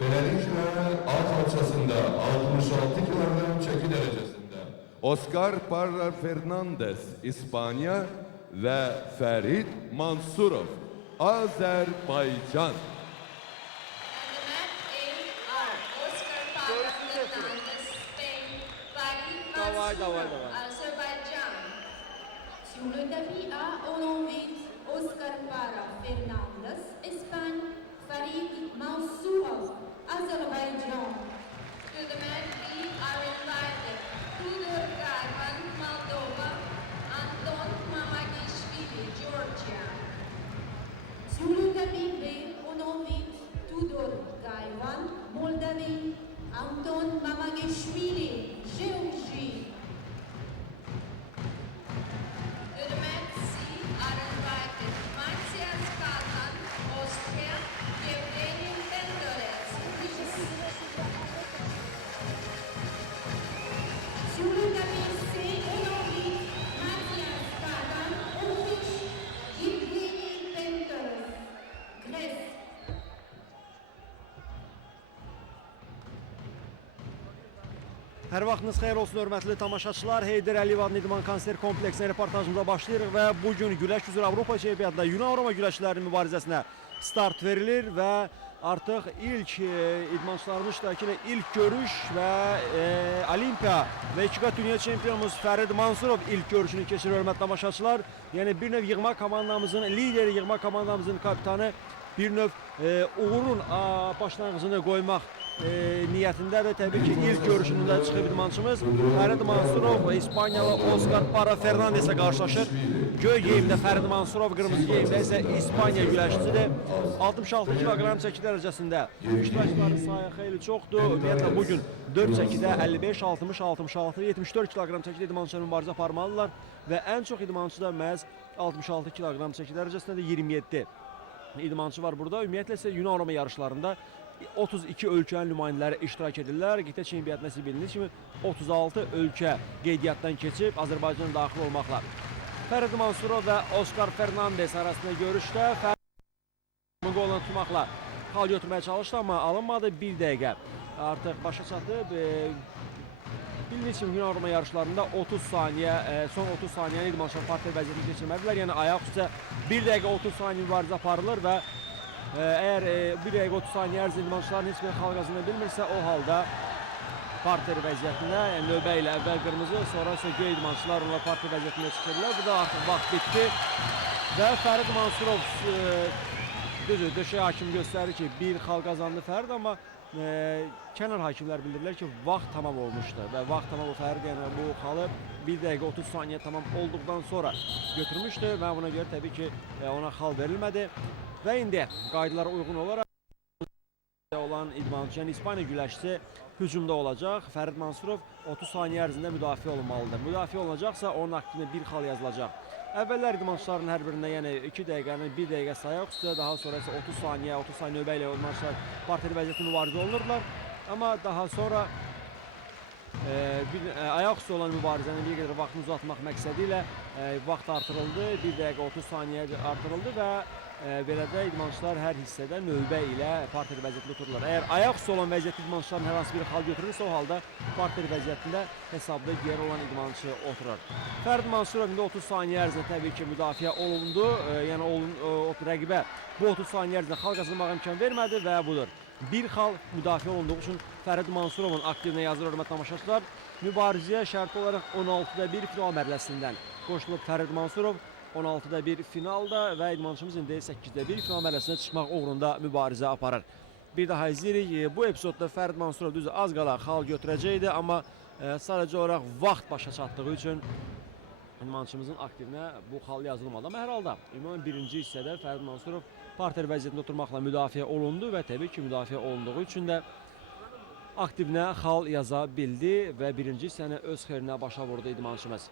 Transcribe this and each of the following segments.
Beləliklə, A kalçasında 66 kilogram çəki dərəcəsində Oscar Parra Fernandez, İspanya və Fərid Mansurov, Azərbaycan. Oscar Parra Fernandez, Spain, Farid Mansurov, Azerbaïdjan. Sur le tapis A, on invite Oscar Parra Fernandez, Espagne, Farid Mansurov, Azerbaïdjan. To the match, we are invited Tudor Gayvan, Moldova, Anton Mamagishvili, Georgia. Sur le tapis B, on invite Tudor Gayvan, Moldavie, Anton Mamagishvili, Géorgie. To the match, C are invited Matthias Kalman, Austria, Evgeny Penderecki, Sur le tapis C, on invite Mathias Kagan, Autriche, Yevgeny Penteres, Grèce. Hər vaxtınız xeyir olsun, hörmətli tamaşaçılar. Heydər Əliyev adlı İdman konser kompleksinin reportajımıza başlayırıq və bugün güləş üzrə Avropa çempionatında Yunan-Roma güləşçilərinin mübarizəsinə start verilir və artıq ilk idmançılarımız iştirakı ilə ilk görüş və Olimpiya və 2 qat dünya çempionumuz Fərid Mansurov ilk görüşünü keçirir, hörmətli tamaşaçılar. Yəni bir növ yığma komandamızın lideri, yığma komandamızın kapitanı, bir növ uğurun başlanğıcını qoymaq niyyətindədir. Təbii ki, ilk görüşündə çıxıb idmançımız Fərid Mansurov İspaniyalı Oscar Parra Fernandez'lə qarşılaşır. Göy geyimdə Fərid Mansurov, qırmızı geyimdə isə İspaniya güləşçisidir. 66 kilogram çəki dərəcəsində iştirakçıların sayı xeyli çoxdur. Ümumiyyətlə bugün 4 çəkidə 55, 60, 66, 74 kilogram çəkidə idmançılar mübarizə aparmalıdırlar və ən çox idmançı da məhz 66 kilogram çəki dərəcəsində də 27 idmançı var burada. Ümumiyyətlə isə Yunan-Roma yarışlarında 32 ölkənin nümayəndələri iştirak edirlər. Qitə çempionatına bilinir kimi 36 ölkə qeydiyyatdan keçib Azərbaycana daxil olmaqla. Fərid Mansurov və Oscar Fernandez arasında görüşdə Fərid qolunu tutmaqla xal götürməyə çalışdı, amma alınmadı. 1 dəqiqə artıq başa çatıb. Bilinir kimi Yunan-Roma yarışlarında 30 saniyə, son 30 saniyəni idmançılar partiya vəziyyətini keçirmədilər. Yəni ayaq üstə 1 dəqiqə 30 saniyə mübarizə aparılır və əgər 1 dəqiqə 30 saniyə ərzində idmançıların heç bir xal qazana bilmirsə, o halda partiya vəziyyətində, yəni növbə ilə əvvəl qırmızı, sonra isə göy idmançılar onlar partiya vəziyyətində çıxırlar. Burada artıq vaxt bitdi və Fərid Mansurov düzdür, döşək hakim göstərir ki, bir xal qazandı Fərid, amma kənar hakimlər bildirirlər ki, vaxt tamam olmuşdu və vaxt tamam o Fərid, yəni bu xalı 1 dəqiqə 30 saniyə tamam olduqdan sonra götürmüşdü və buna görə təbii ki, ona xal verilmədi və indi qaydalara uyğun olaraq olan idmançı, yəni İspaniya güləşçisi hücumda olacaq. Fərid Mansurov 30 saniyə ərzində müdafiə olunmalıdır. Müdafiə olunacaqsa onun haqqında bir xal yazılacaq. Əvvəllər idmançıların hər birində, yəni 2 dəqiqəni 1 dəqiqə sayaq üstə, daha sonra isə 30 saniyə növbə ilə idmançılar partiya vəziyyətində mübarizə olunurlar. Amma daha sonra ayaq üstə olan mübarizənin bir qədər vaxtını uzatmaq məqsədi ilə vaxt artırıldı. 1 dəqiqə 30 saniyə artırıldı və belə də idmançılar hər hissədə növbə ilə partiya vəziyyətində otururlar. Əgər ayaq üstə olan vəziyyətli idmançıların hər hansı bir xal götürürsə, o halda partiya vəziyyətində hesabda digər olan idmançı oturur. Fərid Mansurov indi 30 saniyə ərzində təbii ki, müdafiə olundu. Yəni rəqibə bu 30 saniyə ərzində xal qazanmağa imkan vermədi və budur. Bir xal müdafiə olunduğu üçün Fərid Mansurovun aktivlə yazılır, hörmətli tamaşaçılar. Mübarizəyə şərti olaraq 16-da 1 final mərhələsindən qoşulub Fərid Mansurov. 16-da 1 finalda və idmançımız indi 8-də 1 final mərhələsinə çıxmaq uğrunda mübarizə aparır. Bir daha izləyirik. Bu epizodda Fərid Mansurov düzdür az qala xal götürəcəkdi, amma sadəcə olaraq vaxt başa çatdığı üçün idmançımızın aktivinə bu xal yazılmadı. Amma hər halda ümumən birinci hissədə Fərid Mansurov partiya vəziyyətində oturmaqla müdafiə olundu və təbii ki, müdafiə olunduğu üçün də aktivinə xal yaza bildi və birinci hissəni öz xeyrinə başa vurdu idmançımız.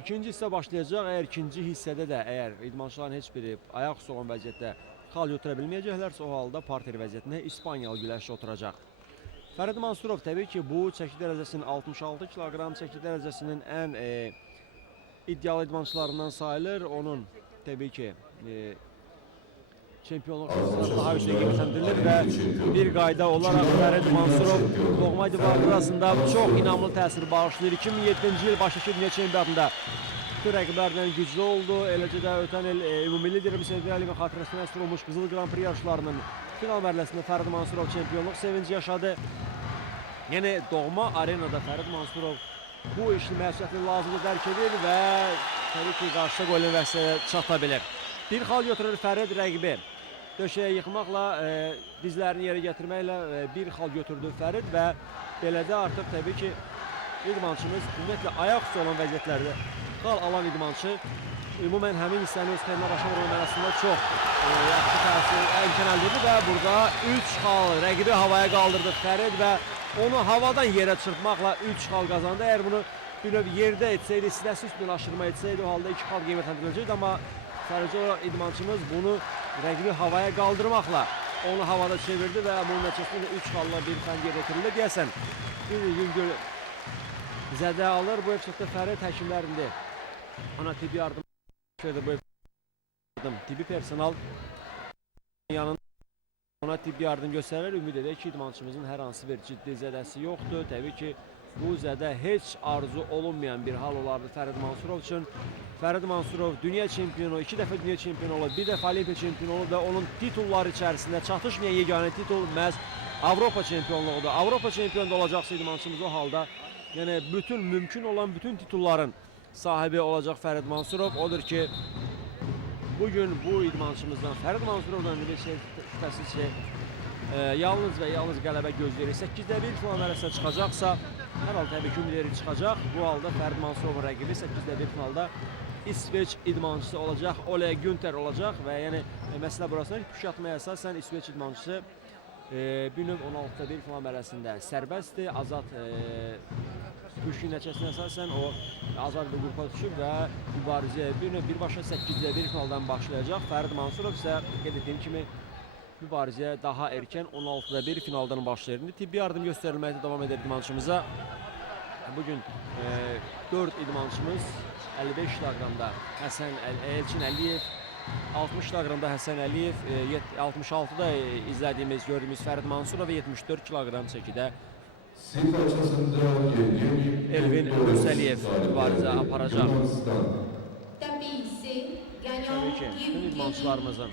İkinci hissə başlayacaq. Əgər ikinci hissədə də idmançıların heç biri ayaq üstə olan vəziyyətdə xal götürə bilməyəcəklərsə, o halda partiya vəziyyətində İspaniyalı güləşçi oturacaq. Fərid Mansurov təbii ki, bu çəki dərəcəsinin 66 kilogram çəki dərəcəsinin ən iddialı idmançılarından sayılır. Onun təbii ki, çempionluq şansları daha yüksək qiymətləndirilir və bir qayda olaraq Fərid Mansurov doğma idmanlarında çox inamlı təsir bağışlayır. 2007-ci il Bakı Dünya Çempionatında bütün rəqiblərdən güclü oldu. Eləcə də ötən il ümumilli liderimiz Heydər Əliyevin xatirəsinə məsul olmuş Qızıl Grand Prix yarışlarının final mərhələsində Fərid Mansurov çempionluq sevinci yaşadı. Yəni doğma arenada Fərid Mansurov bu işin məsuliyyətini lazımca dərk edir və təbii ki, qarşıda qoyulan vəziyyətə çata bilir. Bir xal götürür Fərid rəqibi. Döşəyə yıxmaqla, dizlərini yerə gətirməklə bir xal götürdü Fərid və belədə artıq təbii ki, idmançımız ümumiyyətlə ayaq üstü olan vəziyyətlərdə xal alan idmançı ümumən həmin hissəni öz xeyrinə başa vurma mənasında çox yaxşı təsir imkan əldə edir və burada 3 xal rəqibi havaya qaldırdı Fərid və onu havadan yerə çırpmaqla 3 xal qazandı. Əgər bunu bir növ yerdə etsəydi, sinəsi üstünü aşırma etsəydi, o halda 2 xal qiymətləndiriləcəkdi, amma sadəcə olaraq idmançımız bunu rəqibi havaya qaldırmaqla onu havada çevirdi və bunun nəticəsində 3 xalla bir fənd yerə getirildi. Deyəsən, bir yüngül zədə alır. Bu episodda Fərid həkimlərindir. Ona tibbi yardım verdi. Bu tibbi personal yanında ona tibbi yardım göstərir. Ümid edək ki, idmançımızın hər hansı bir ciddi zədəsi yoxdur. Təbii ki, bu zədə heç arzu olunmayan bir hal olardı Fərid Mansurov üçün. Fərid Mansurov dünya çempionu, 2 dəfə dünya çempionu olub, 1 dəfə Olimpiya çempionu olub və onun titulları içərisində çatışmayan yeganə titul məhz Avropa çempionluğudur. Avropa çempionu da olacaqsa idmançımız o halda, yəni bütün mümkün olan bütün titulların sahibi olacaq Fərid Mansurov. Odur ki, bugün bu idmançımızdan, Fərid Mansurovdan şübhəsiz ki, yalnız və yalnız qələbə gözləyirik. 8-də 1 final mərhələsinə çıxacaqsa, hər halda təbii ki, ümidləri çıxacaq. Bu halda Fərid Mansurovun rəqibi 8-də 1 finalda İsveç idmançısı olacaq, Ole Günther olacaq və yəni məsələ burasında püşatmaya əsasən İsveç idmançısı bir növ 16-da 1 final mərhələsində sərbəstdir, azad püşün nəticəsinə əsasən o azad bir qrupa düşüb və mübarizəyə bir növ birbaşa 8-də 1 finaldan başlayacaq. Fərid Mansurov isə qeyd etdiyim kimi mübarizəyə daha erkən 16-da 1 finaldan başlayır. Tibbi yardım göstərilməkdə davam edir idmançımıza. Bugün 4 idmançımız 55 kiloqramda Elçin Əliyev, 60 kiloqramda Həsən Əliyev, 66-da izlədiyimiz, gördüyümüz Fərid Mansurov və 74 kiloqram çəkidə Elvin Mürsəliyev mübarizə aparacaq. Təbii ki, bütün idmançılarımızın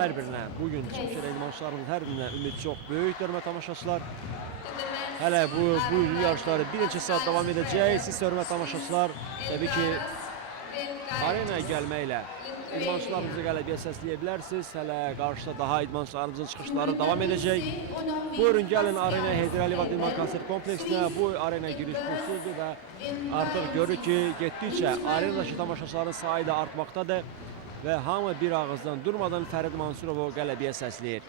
hər birinə, bugün çıxış edən idmançılarımızın hər birinə ümid çox böyükdür, hörmətli tamaşaçılar. Hələ bu yarışları bir neçə saat davam edəcək. Siz hörmətli tamaşaçılar, təbii ki, arenaya gəlməklə idmançılarımızı qələbəyə səsləyə bilərsiniz. Hələ qarşıda daha idmançılarımızın çıxışları davam edəcək. Buyurun, gəlin arenaya, Heydər Əliyev İdman Konsert Kompleksinə. Bu arenaya giriş pulsuzdur və artıq görür ki, getdikcə arenadakı tamaşaçıların sayı da artmaqdadır və hamı bir ağızdan durmadan Fərid Mansurovu qələbəyə səsləyir.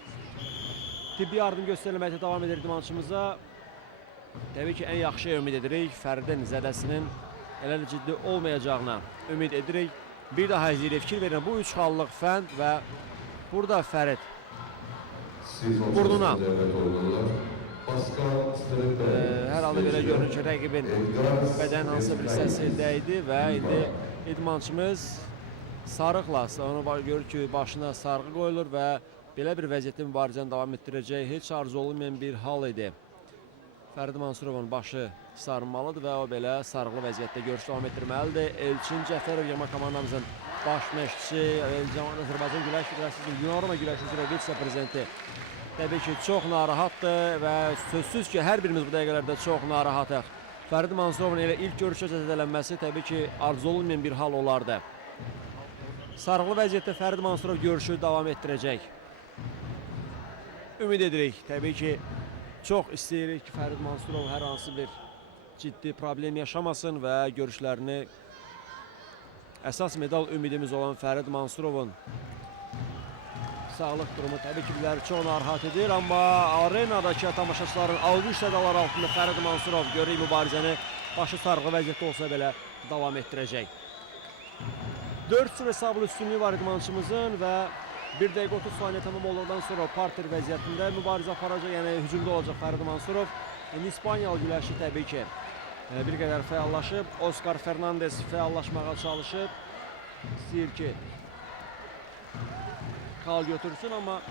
Tibbi yardım göstərilməkdə davam edir idmançımıza. Təbii ki, ən yaxşı ümid edirik. Fəridin zədəsinin elə ciddi olmayacağına ümid edirik. Bir daha izləyirək, fikir verin, bu 3 xallıq fənd və burada Fərid burnuna hər halda belə görünür ki, rəqibin bədən hansı bir hissəsi dəydi və indi idmançımız sarıqla, onu görür ki, başına sarğı qoyulur və belə bir vəziyyətdə mübarizəni davam etdirəcək heç arzu olunmayan bir hal idi. Fərid Mansurovun başı sarılmalıdır və o belə sarıqlı vəziyyətdə görüş davam etdirməlidir. Elçin Cəfərov yığma komandamızın baş məşqçisi, Azərbaycan Güləş Federasiyasının Yunorma Güləş üzrə vitse-prezidenti təbii ki, çox narahatdır və sözsüz ki, hər birimiz bu dəqiqələrdə çox narahatıq. Fərid Mansurovun elə ilk görüşə zədələnməsi təbii ki, arzu olunmayan bir hal olardı. Sarıqlı vəziyyətdə Fərid Mansurov görüşü davam etdirəcək. Ümid edirik, təbii ki, çox istəyirik ki, Fərid Mansurov hər hansı bir ciddi problem yaşamasın və görüşlərini əsas medal ümidimiz olan Fərid Mansurovun sağlıq durumu təbii ki, bizləri çox narahat edir, amma arenadakı tamaşaçıların alqış sədaları altında Fərid Mansurov görək mübarizəni başı sarıqlı vəziyyətdə olsa belə davam etdirəcək. 4-0 hesablı üstünlüyü var idmançımızın və 1 dəqiqə 30 saniyə tamam olduqdan sonra parter vəziyyətində mübarizə aparacaq, yəni hücumda olacaq Fərid Mansurov. İspaniyalı güləşi təbii ki, bir qədər fəallaşıb, Oscar Fernandez fəallaşmağa çalışıb. İstəyir ki, xal götürsün, amma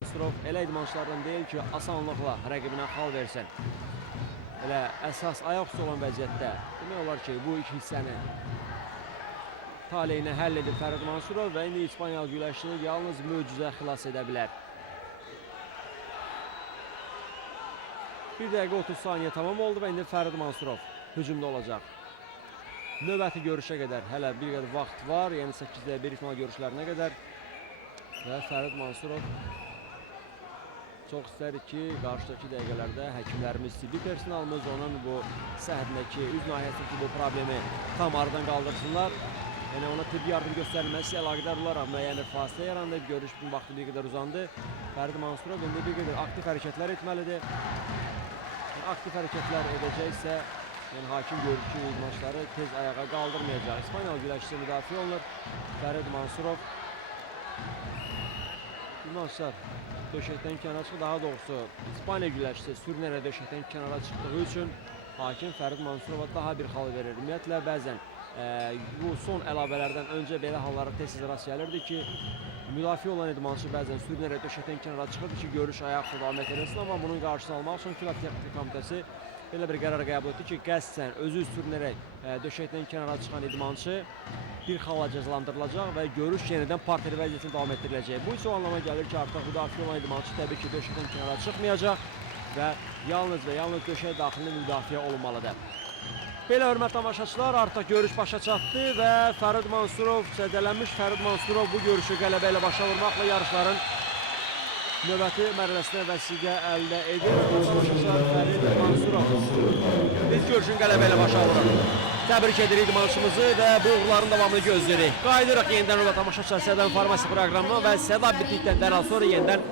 Mansurov elə idmançılardan deyil ki, asanlıqla rəqibinə xal versin. Elə əsas ayaqüstü olan vəziyyətdə demək olar ki, bu iki hissəni taleyini həll edib Fərid Mansurov və indi İspaniyalı güləşçini yalnız möcüzə xilas edə bilər. 1 dəqiqə 30 saniyə tamam oldu və indi Fərid Mansurov hücumda olacaq. Növbəti görüşə qədər hələ bir qədər vaxt var, yəni 8 dəqiqə bir final görüşlərinə qədər və Fərid Mansurov çox istərik ki, qarşıdakı dəqiqələrdə həkimlərimiz, tibbi personalımız onun bu səhhətindəki, üz nahiyəsindəki bu problemi tam aradan qaldırsınlar. Yəni ona tibbi yardım göstərilməsi əlaqədar olaraq müəyyən bir fasilə yarandı, görüş vaxtı bir qədər uzandı. Fərid Mansurov indi bir qədər aktiv hərəkətlər etməlidir. Yəni, aktiv hərəkətlər edəcəksə, yəni hakim görür ki, idmançıları tez ayağa qaldırmayacaq. İspaniyalı güləşçisi müdafiə olunur. Fərid Mansurov idmançılar döşəkdən kənara çıxdı, daha doğrusu İspaniya güləşçisi sürünərək döşəkdən kənara çıxdığı üçün hakim Fərid Mansurova daha bir xal verir. Ümumiyyətlə bəzən bu son əlavələrdən öncə belə hallara tez-tez rast gəlirdi ki, müdafiə olan idmançı bəzən sürünərək döşəkdən kənara çıxırdı ki, görüş ayaqla davam etdirilsin, amma bunun qarşısını almaq üçün Fila Texnik Komitəsi belə bir qərar qəbul etdi ki, qəsdən özü sürünərək döşəkdən kənara çıxan idmançı bir xalla cəzalandırılacaq və görüş yenidən partiyeli vəziyyətini davam etdiriləcək. Bu isə o anlama gəlir ki, artıq müdafiə olan idmançı təbii ki, döşəkdən kənara çıxmayacaq və yalnız döşək daxilində müdafiə olunmalıdır. Belə hörmətli tamaşaçılar, artıq görüş başa çatdı və Fərid Mansurov, zədələnmiş Fərid Mansurov bu görüşü qələbə ilə başa vurmaqla yarışların növbəti mərhələsinə vəsiqə əldə edir. Tamaşaçılar Fərid Mansurov biz görüşün qələbə ilə başa vurur. Təbrik edirik idmançımızı və bu uğurların davamını gözləyirik. Qayıdırıq yenidən növbə tamaşaçılar Səda İnformasiya proqramına və Səda bitdikdən dərhal sonra yenidən